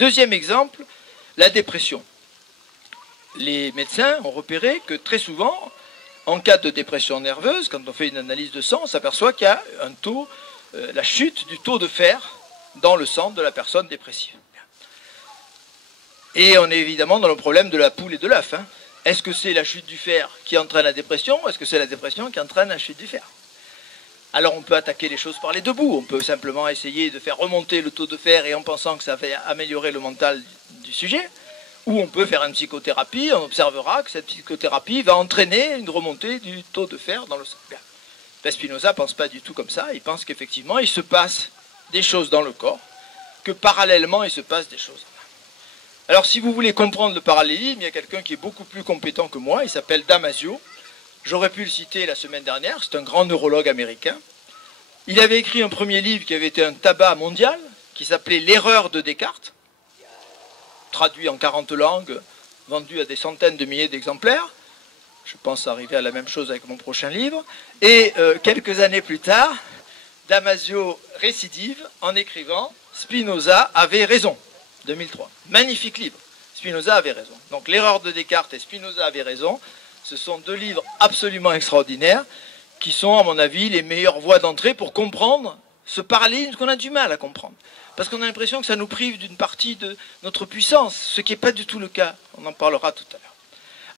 Deuxième exemple, la dépression. Les médecins ont repéré que très souvent, en cas de dépression nerveuse, quand on fait une analyse de sang, on s'aperçoit qu'il y a un taux, la chute du taux de fer dans le sang de la personne dépressive. Et on est évidemment dans le problème de la poule et de l'œuf. Hein. Est-ce que c'est la chute du fer qui entraîne la dépression ou est-ce que c'est la dépression qui entraîne la chute du fer? Alors on peut attaquer les choses par les deux bouts. On peut simplement essayer de faire remonter le taux de fer et en pensant que ça va améliorer le mental du sujet. Ou on peut faire une psychothérapie, on observera que cette psychothérapie va entraîner une remontée du taux de fer dans le sang. Ben, Spinoza ne pense pas du tout comme ça, il pense qu'effectivement il se passe des choses dans le corps, que parallèlement il se passe des choses. Alors si vous voulez comprendre le parallélisme, il y a quelqu'un qui est beaucoup plus compétent que moi, il s'appelle Damasio. J'aurais pu le citer la semaine dernière, c'est un grand neurologue américain. Il avait écrit un premier livre qui avait été un tabac mondial, qui s'appelait L'erreur de Descartes, traduit en 40 langues, vendu à des centaines de milliers d'exemplaires. Je pense arriver à la même chose avec mon prochain livre. Et quelques années plus tard, Damasio récidive en écrivant « Spinoza avait raison », 2003. Magnifique livre. Spinoza avait raison. Donc L'erreur de Descartes et Spinoza avait raison. Ce sont deux livres absolument extraordinaires qui sont, à mon avis, les meilleures voies d'entrée pour comprendre ce parallélisme qu'on a du mal à comprendre. Parce qu'on a l'impression que ça nous prive d'une partie de notre puissance, ce qui n'est pas du tout le cas. On en parlera tout à l'heure.